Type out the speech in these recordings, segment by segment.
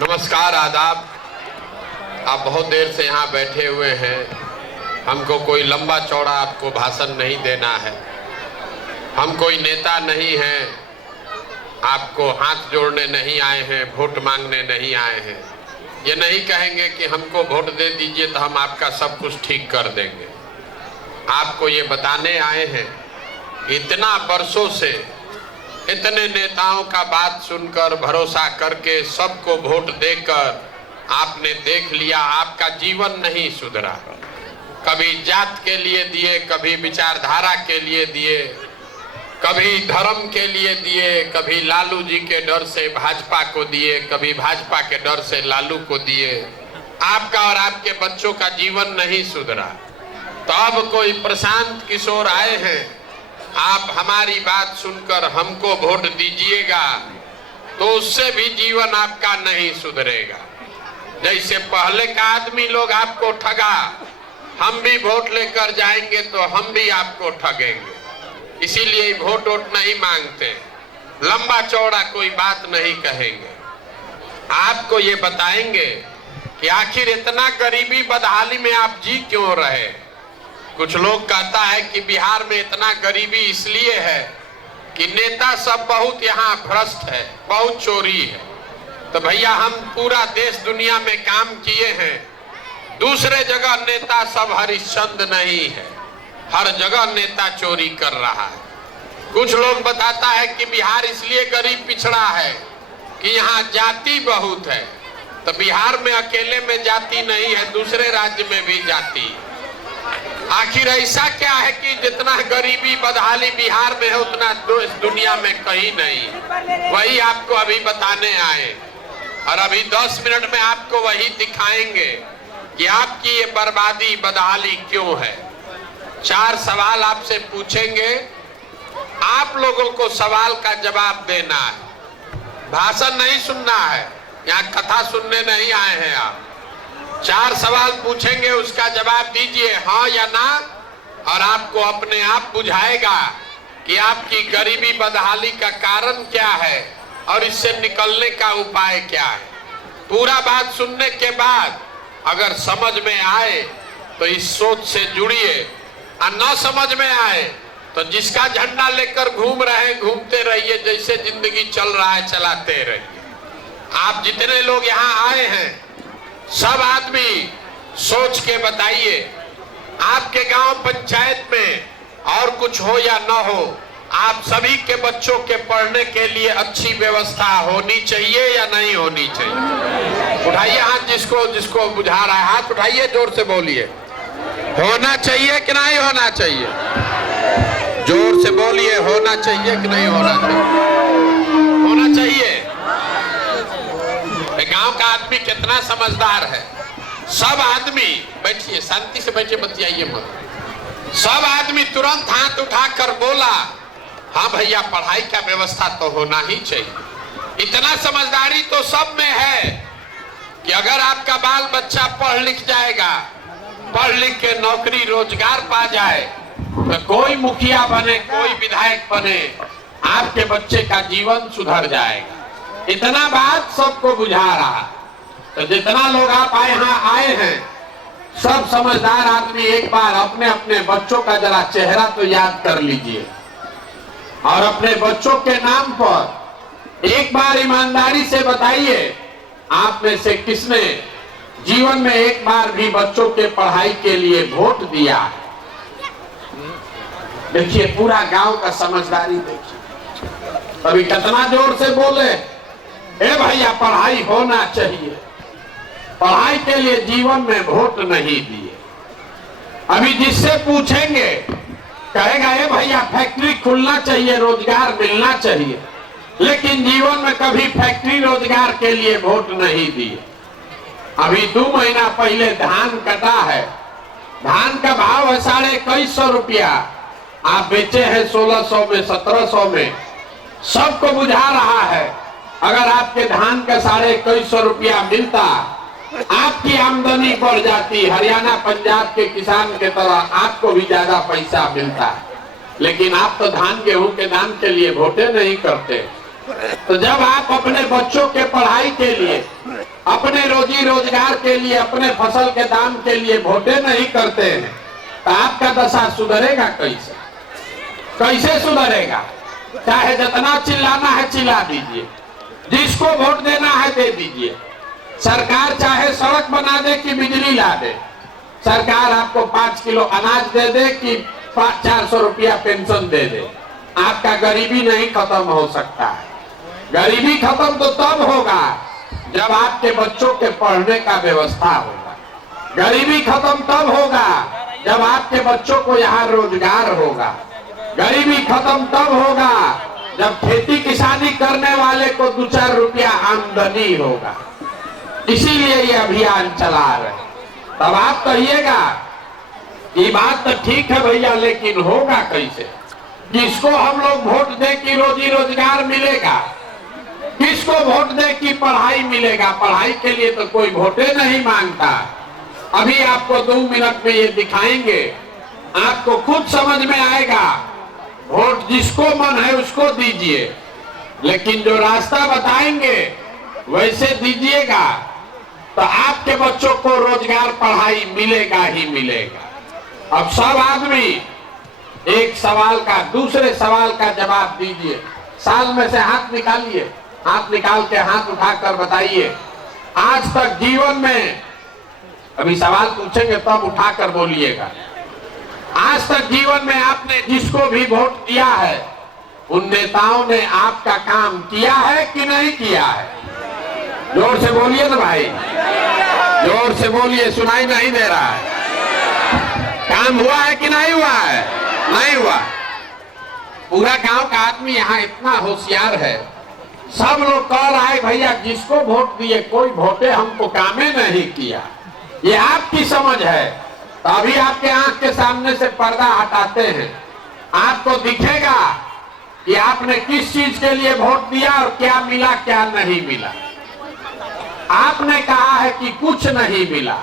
नमस्कार, आदाब। आप बहुत देर से यहाँ बैठे हुए हैं। हमको कोई लंबा चौड़ा आपको भाषण नहीं देना है। हम कोई नेता नहीं हैं, आपको हाथ जोड़ने नहीं आए हैं, वोट मांगने नहीं आए हैं। ये नहीं कहेंगे कि हमको वोट दे दीजिए तो हम आपका सब कुछ ठीक कर देंगे। आपको ये बताने आए हैं, इतना वर्षों से इतने नेताओं का बात सुनकर भरोसा करके सबको वोट देकर आपने देख लिया, आपका जीवन नहीं सुधरा। कभी जात के लिए दिए, कभी विचारधारा के लिए दिए, कभी धर्म के लिए दिए, कभी लालू जी के डर से भाजपा को दिए, कभी भाजपा के डर से लालू को दिए। आपका और आपके बच्चों का जीवन नहीं सुधरा। तो अब कोई प्रशांत किशोर आए हैं, आप हमारी बात सुनकर हमको वोट दीजिएगा तो उससे भी जीवन आपका नहीं सुधरेगा। जैसे पहले का आदमी लोग आपको ठगा, हम भी वोट लेकर जाएंगे तो हम भी आपको ठगेंगे। इसीलिए वोट नहीं मांगते, लंबा चौड़ा कोई बात नहीं कहेंगे। आपको ये बताएंगे कि आखिर इतना गरीबी बदहाली में आप जी क्यों रहे। कुछ लोग कहता है कि बिहार में इतना गरीबी इसलिए है कि नेता सब बहुत यहाँ भ्रष्ट है, बहुत चोरी है। तो भैया, हम पूरा देश दुनिया में काम किए हैं, दूसरे जगह नेता सब हरिश्चंद्र नहीं है, हर जगह नेता चोरी कर रहा है। कुछ लोग बताता है कि बिहार इसलिए गरीब पिछड़ा है कि यहाँ जाति बहुत है। तो बिहार में अकेले में जाति नहीं है, दूसरे राज्य में भी जाति है। आखिर ऐसा क्या है कि जितना गरीबी बदहाली बिहार में है उतना दुनिया में कहीं नहीं। वही आपको अभी बताने आए और अभी 10 मिनट में आपको वही दिखाएंगे कि आपकी ये बर्बादी बदहाली क्यों है। 4 सवाल आपसे पूछेंगे, आप लोगों को सवाल का जवाब देना है, भाषण नहीं सुनना है। यहाँ कथा सुनने नहीं आए हैं आप। 4 सवाल पूछेंगे, उसका जवाब दीजिए हाँ या ना, और आपको अपने आप बुझाएगा कि आपकी गरीबी बदहाली का कारण क्या है और इससे निकलने का उपाय क्या है। पूरा बात सुनने के बाद अगर समझ में आए तो इस सोच से जुड़िए, और न समझ में आए तो जिसका झंडा लेकर घूम रहे हैं घूमते रहिए, जैसे जिंदगी चल रहा है चलाते रहिए। आप जितने लोग यहाँ आए हैं सब आदमी सोच के बताइए, आपके गांव पंचायत में और कुछ हो या न हो, आप सभी के बच्चों के पढ़ने के लिए अच्छी व्यवस्था होनी चाहिए या नहीं होनी चाहिए। उठाइए हाथ, जिसको जिसको बुझा रहा है हाथ उठाइए, जोर से बोलिए। होना चाहिए कि नहीं होना चाहिए? जोर से बोलिए, होना चाहिए कि नहीं होना चाहिए? होना चाहिए। गांव का आदमी कितना समझदार है। सब आदमी, बैठिए शांति से बैठिए, बतियाइए मत। सब आदमी तुरंत हाथ उठाकर बोला हाँ भैया, पढ़ाई का व्यवस्था तो होना ही चाहिए। इतना समझदारी तो सब में है कि अगर आपका बाल बच्चा पढ़ लिख जाएगा, पढ़ लिख के नौकरी रोजगार पा जाए, तो कोई मुखिया बने, कोई विधायक बने, आपके बच्चे का जीवन सुधर जाएगा। इतना बात सबको बुझा रहा। तो जितना लोग आप यहाँ आए हैं सब समझदार आदमी, एक बार अपने अपने बच्चों का जरा चेहरा तो याद कर लीजिए और अपने बच्चों के नाम पर एक बार ईमानदारी से बताइए, आप में से किसने जीवन में एक बार भी बच्चों के पढ़ाई के लिए वोट दिया है। देखिए पूरा गांव का समझदारी देखिए। अभी कितना जोर से बोले, ए भैया पढ़ाई होना चाहिए, पढ़ाई के लिए जीवन में वोट नहीं दिए। अभी जिससे पूछेंगे कहेगा ए भैया फैक्ट्री खुलना चाहिए, रोजगार मिलना चाहिए, लेकिन जीवन में कभी फैक्ट्री रोजगार के लिए वोट नहीं दिए। अभी 2 महीना पहले धान कटा है, धान का भाव है 2150 रुपया, आप बेचे हैं 1600 में, 1700 में। सबको बुझा रहा है अगर आपके धान का 2150 रुपया मिलता, आपकी आमदनी बढ़ जाती, हरियाणा पंजाब के किसान के तरह आपको भी ज्यादा पैसा मिलता। लेकिन आप तो धान गेहूं के दाम के लिए वोटे नहीं करते। तो जब आप अपने बच्चों के पढ़ाई के लिए अपने रोजी रोजगार के लिए, अपने फसल के दाम के लिए वोटें नहीं करते हैं, तो आपका दशा सुधरेगा कैसे? कैसे सुधरेगा? चाहे जितना चिल्लाना है चिल्ला दीजिए, जिसको वोट देना है दे दीजिए। सरकार चाहे सड़क बना दे कि बिजली ला दे, सरकार आपको 5 किलो अनाज दे दे कि 400 रुपया पेंशन दे दे, आपका गरीबी नहीं खत्म हो सकता है। गरीबी खत्म तो तब होगा जब आपके बच्चों के पढ़ने का व्यवस्था होगा। गरीबी खत्म तब होगा जब आपके बच्चों को यहाँ रोजगार होगा। गरीबी खत्म तब होगा जब खेती किसानी करने वाले को 2-4 रुपया आमदनी होगा। इसीलिए ये अभियान चला रहे। तब आप कहिएगा ये बात तो ठीक है भैया, लेकिन होगा कैसे? किसको हम लोग वोट दे कि रोजी रोजगार मिलेगा? किसको वोट दे कि पढ़ाई मिलेगा? पढ़ाई के लिए तो कोई वोटे नहीं मांगता। अभी आपको 2 मिनट में ये दिखाएंगे, आपको खुद समझ में आएगा। वोट जिसको मन है उसको दीजिए, लेकिन जो रास्ता बताएंगे वैसे दीजिएगा तो आपके बच्चों को रोजगार पढ़ाई मिलेगा ही मिलेगा। अब सब आदमी एक सवाल का दूसरे सवाल का जवाब दीजिए। साल में से हाथ निकालिए, हाथ निकाल के हाथ उठाकर बताइए, आज तक जीवन में, अभी सवाल पूछेंगे तब उठाकर बोलिएगा, आज तक जीवन में आपने जिसको भी वोट दिया है उन नेताओं ने आपका काम किया है कि नहीं किया है? जोर से बोलिए ना भाई, जोर से बोलिए, सुनाई नहीं दे रहा है। काम हुआ है कि नहीं हुआ है? नहीं हुआ। पूरा गांव का आदमी यहाँ इतना होशियार है, सब लोग कह रहा है भैया जिसको वोट दिए कोई वोटे हमको कामे नहीं किया। ये आपकी समझ है, तो अभी आपके आंख के सामने से पर्दा हटाते हैं, आपको दिखेगा कि आपने किस चीज के लिए वोट दिया और क्या मिला क्या नहीं मिला। आपने कहा है कि कुछ नहीं मिला,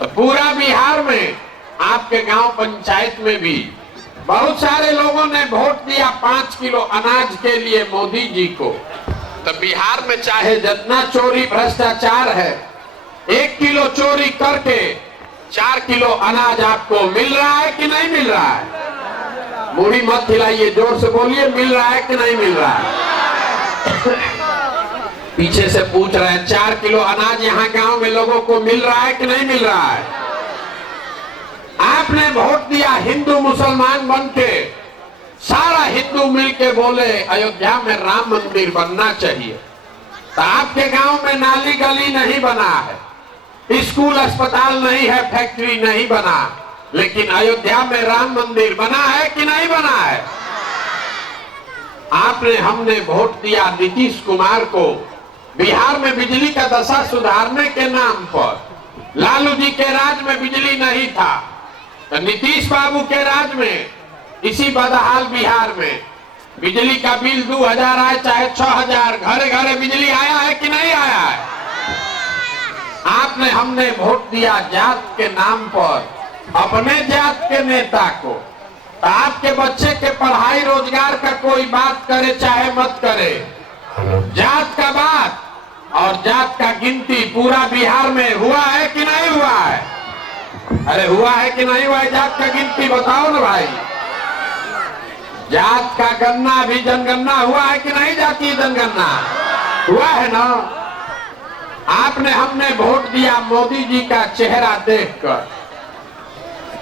तो पूरा बिहार में आपके गांव पंचायत में भी बहुत सारे लोगों ने वोट दिया 5 किलो अनाज के लिए मोदी जी को। तो बिहार में चाहे जितना चोरी भ्रष्टाचार है, 1 किलो चोरी करके 4 किलो अनाज आपको मिल रहा है कि नहीं मिल रहा है? मुड़ी मत खिलाइए, जोर से बोलिए, मिल रहा है कि नहीं मिल रहा है? पीछे से पूछ रहे हैं 4 किलो अनाज यहाँ गांव में लोगों को मिल रहा है कि नहीं मिल रहा है? आपने वोट दिया हिंदू मुसलमान बन के, सारा हिंदू मिलके बोले अयोध्या में राम मंदिर बनना चाहिए, तो आपके गांव में नाली गली नहीं बना है, स्कूल अस्पताल नहीं है, फैक्ट्री नहीं बना, लेकिन अयोध्या में राम मंदिर बना है कि नहीं बना है? आपने हमने वोट दिया नीतीश कुमार को बिहार में बिजली का दशा सुधारने के नाम पर। लालू जी के राज में बिजली नहीं था, तो नीतीश बाबू के राज में इसी बदहाल बिहार में बिजली का बिल 2000 आए चाहे 6000, घरे घरे बिजली आया है कि नहीं आया है? आपने हमने वोट दिया जात के नाम पर अपने जात के नेता को, तो आपके बच्चे के पढ़ाई रोजगार का कोई बात करे चाहे मत करे, जात का बात और जात का गिनती पूरा बिहार में हुआ है कि नहीं हुआ है? अरे हुआ है कि नहीं हुआ है? जात का गिनती बताओ ना भाई। जात का गन्ना भी जनगणना हुआ है कि नहीं? जातीय जनगणना हुआ है ना? आपने हमने वोट दिया मोदी जी का चेहरा देखकर।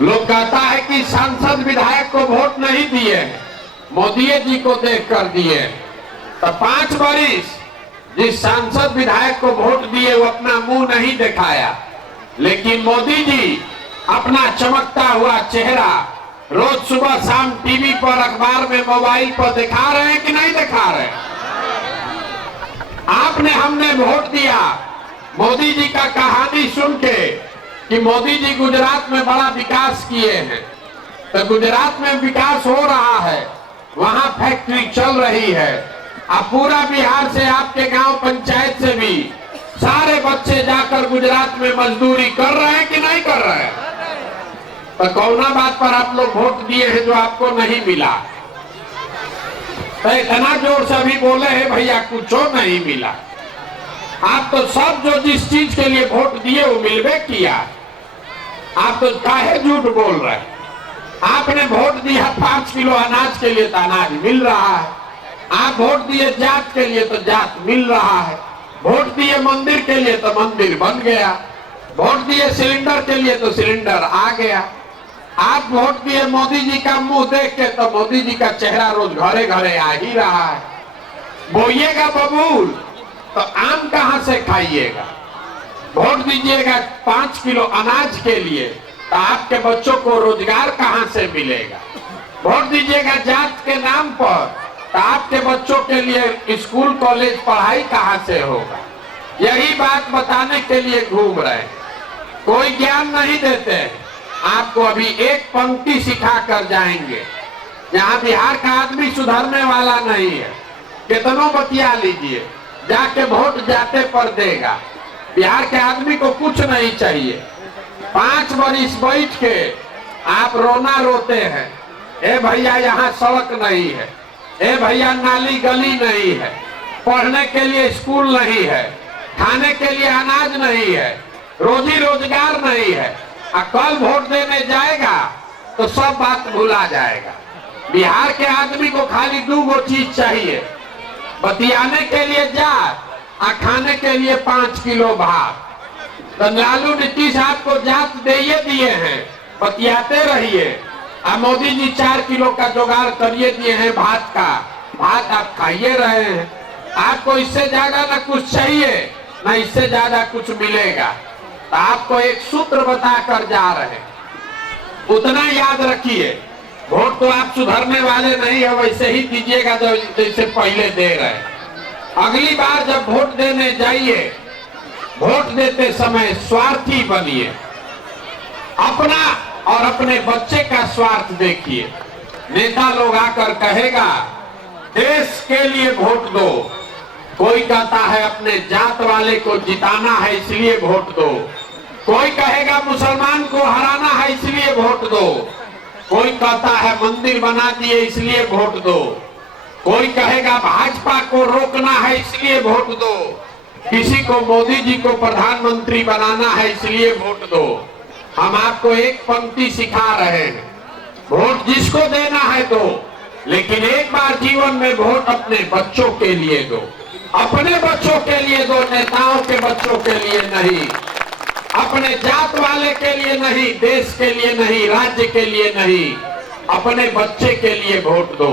लोग कहता है कि सांसद विधायक को वोट नहीं दिए, मोदी जी को देखकर दिए। तो 5 वर्ष जिस सांसद विधायक को वोट दिए वो अपना मुंह नहीं दिखाया, लेकिन मोदी जी अपना चमकता हुआ चेहरा रोज सुबह शाम टीवी पर, अखबार में, मोबाइल पर दिखा रहे हैं कि नहीं दिखा रहे? आपने हमने वोट दिया मोदी जी का कहानी सुन के कि मोदी जी गुजरात में बड़ा विकास किए हैं, तो गुजरात में विकास हो रहा है, वहां फैक्ट्री चल रही है। अब पूरा बिहार से आपके गांव पंचायत से भी सारे बच्चे जाकर गुजरात में मजदूरी कर रहे हैं कि नहीं कर रहे हैं? तो कौना बात पर आप लोग वोट दिए हैं जो आपको नहीं मिला? तो इतना जोर से भी बोले हैं भैया कुछ नहीं मिला। आप तो सब जो जिस चीज के लिए वोट दिए वो मिलवे किया। आप तो काहे झूठ बोल रहे हैं? आपने वोट दिया 5 किलो अनाज के लिए तो अनाज मिल रहा है। आप वोट दिए जात के लिए तो जात मिल रहा है। वोट दिए मंदिर के लिए तो मंदिर बन गया। वोट दिए सिलेंडर के लिए तो सिलेंडर आ गया। आप वोट दिए मोदी जी का मुंह देख के तो मोदी जी का चेहरा रोज घरे घरे आ ही रहा है। बोइएगा बबूल तो आम कहां से खाइएगा? वोट दीजिएगा 5 किलो अनाज के लिए तो आपके बच्चों को रोजगार कहां से मिलेगा? वोट दीजिएगा जात के नाम पर तो आपके बच्चों के लिए स्कूल कॉलेज पढ़ाई कहां से होगा? यही बात बताने के लिए घूम रहे हैं। कोई ज्ञान नहीं देते। आपको अभी एक पंक्ति सिखा कर जाएंगे। यहाँ बिहार का आदमी सुधरने वाला नहीं है। कितनों बतिया लीजिए, जाके वोट जाते पर देगा। बिहार के आदमी को कुछ नहीं चाहिए। 5 बरिस बैठ के आप रोना रोते हैं, ए भैया यहाँ सड़क नहीं है, ए भैया नाली गली नहीं है, पढ़ने के लिए स्कूल नहीं है, खाने के लिए अनाज नहीं है, रोजी रोजगार नहीं है। कल वोट देने जाएगा तो सब बात भुला जाएगा। बिहार के आदमी को खाली 2 चीज चाहिए, बतियाने के लिए जात और खाने के लिए 5 किलो भात। तो लालू नीतीश आपको जात दे दिए हैं, बतियाते रहिए। और मोदी जी 4 किलो का जुगाड़ करिए दिए हैं भात का, भात आप खाइए रहे हैं। आपको इससे ज्यादा ना कुछ चाहिए ना इससे ज्यादा कुछ मिलेगा। तो आपको एक सूत्र बता कर जा रहे हैं, उतना याद रखिए। वोट तो आप सुधरने वाले नहीं है, वैसे ही दीजिएगा जैसे पहले दे रहे हैं। अगली बार जब वोट देने जाइए, वोट देते समय स्वार्थी बनिए। अपना और अपने बच्चे का स्वार्थ देखिए। नेता लोग आकर कहेगा देश के लिए वोट दो, कोई कहता है अपने जात वाले को जिताना है इसलिए वोट दो, कोई कहेगा मुसलमान को हराना है इसलिए वोट दो, कोई कहता है मंदिर बना दिए इसलिए वोट दो, कोई कहेगा भाजपा को रोकना है इसलिए वोट दो, किसी को मोदी जी को प्रधानमंत्री बनाना है इसलिए वोट दो। हम आपको एक पंक्ति सिखा रहे हैं, वोट जिसको देना है दो, लेकिन एक बार जीवन में वोट अपने बच्चों के लिए दो। अपने बच्चों के लिए दो, नेताओं के बच्चों के लिए नहीं। अपने जात वाले के लिए नहीं, देश के लिए नहीं, राज्य के लिए नहीं, अपने बच्चे के लिए वोट दो।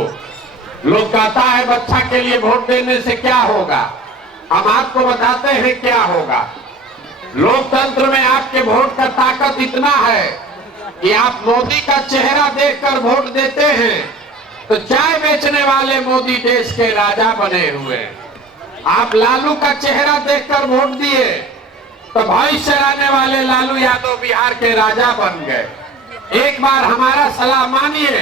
लोग कहता है बच्चा के लिए वोट देने से क्या होगा? हम आपको बताते हैं क्या होगा। लोकतंत्र में आपके वोट का ताकत इतना है कि आप मोदी का चेहरा देखकर वोट देते हैं तो चाय बेचने वाले मोदी देश के राजा बने हुए। आप लालू का चेहरा देखकर वोट दिए तो भैंस चराने वाले लालू यादव बिहार के राजा बन गए। एक बार हमारा सलाह मानिए,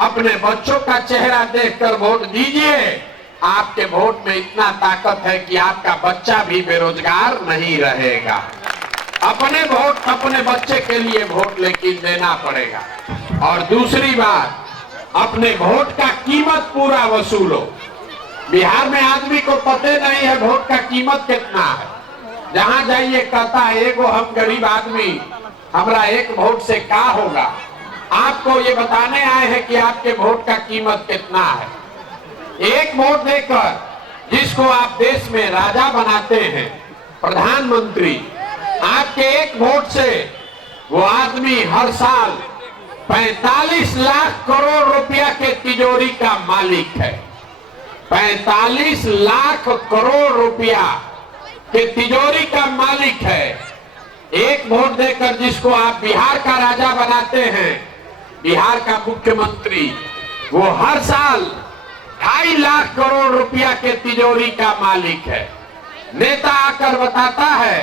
अपने बच्चों का चेहरा देखकर वोट दीजिए। आपके वोट में इतना ताकत है कि आपका बच्चा भी बेरोजगार नहीं रहेगा। अपने वोट अपने बच्चे के लिए वोट लेकिन देना पड़ेगा। और दूसरी बात, अपने वोट का कीमत पूरा वसूलो। बिहार में आदमी को पता नहीं है वोट का कीमत कितना है। जहां जाइए कहता है एगो हम गरीब आदमी, हमारा एक वोट से क्या होगा। आपको ये बताने आए हैं कि आपके वोट का कीमत कितना है। एक वोट देकर जिसको आप देश में राजा बनाते हैं, प्रधानमंत्री, आपके एक वोट से वो आदमी हर साल 45 लाख करोड़ रुपया के तिजोरी का मालिक है। 45 लाख करोड़ रुपया के तिजोरी का मालिक है। एक वोट देकर जिसको आप बिहार का राजा बनाते हैं, बिहार का मुख्यमंत्री, वो हर साल 2.5 लाख करोड़ रुपया के तिजोरी का मालिक है। नेता आकर बताता है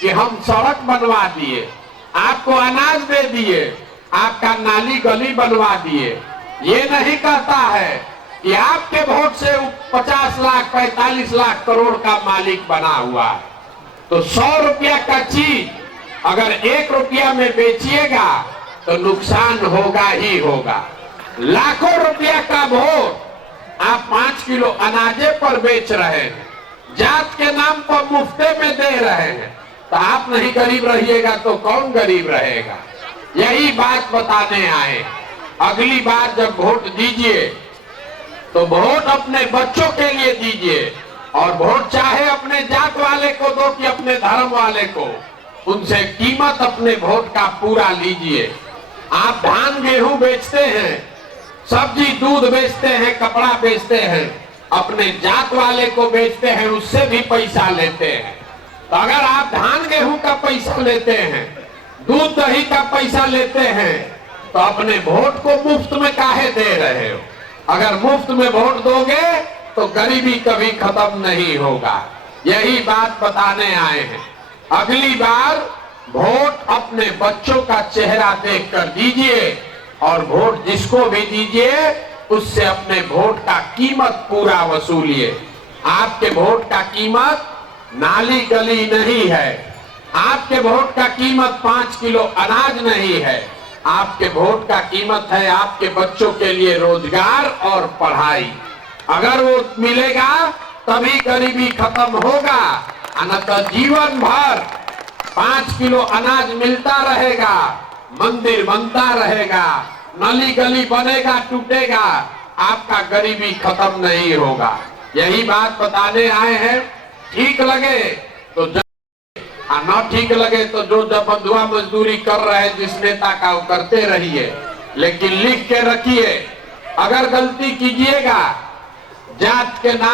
कि हम सड़क बनवा दिए, आपको अनाज दे दिए, आपका नाली गली बनवा दिए। ये नहीं कहता है कि आपके वोट से 50 लाख 45 लाख करोड़ का मालिक बना हुआ है। तो 100 रुपया का चीज अगर 1 रुपया में बेचिएगा तो नुकसान होगा ही होगा। लाखों रुपया का वोट आप 5 किलो अनाजे पर बेच रहे हैं जात के नाम पर मुफ्ते में दे रहे हैं, तो आप नहीं गरीब रहिएगा तो कौन गरीब रहेगा? यही बात बताने आए। अगली बार जब वोट दीजिए तो वोट अपने बच्चों के लिए दीजिए, और वोट चाहे अपने जात वाले को दो कि अपने धर्म वाले को, उनसे कीमत अपने वोट का पूरा लीजिए। आप धान गेहूं बेचते हैं, सब्जी दूध बेचते हैं, कपड़ा बेचते हैं, अपने जात वाले को बेचते हैं, उससे भी पैसा लेते हैं। तो अगर आप धान गेहूं का पैसा लेते हैं, दूध दही का पैसा लेते हैं, तो अपने वोट को मुफ्त में काहे दे रहे हो? अगर मुफ्त में वोट दोगे तो गरीबी कभी खत्म नहीं होगा। यही बात बताने आए हैं। अगली बार वोट अपने बच्चों का चेहरा देखकर दीजिए, और वोट जिसको भी दीजिए उससे अपने वोट का कीमत पूरा वसूलिए। आपके वोट का कीमत नाली गली नहीं है, आपके वोट का कीमत 5 किलो अनाज नहीं है, आपके वोट का कीमत है आपके बच्चों के लिए रोजगार और पढ़ाई। अगर वो मिलेगा तभी गरीबी खत्म होगा, अन्यथा जीवन भर 5 किलो अनाज मिलता रहेगा, मंदिर बनता रहेगा, नली गली बनेगा टूटेगा, आपका गरीबी खत्म नहीं होगा। यही बात बताने आए हैं। ठीक लगे तो न ठीक लगे तो जो जब बंधुआ मजदूरी कर रहे हैं जिस नेता का, वो करते रहिए, लेकिन लिख के रखिए, अगर गलती कीजिएगा जात के नाम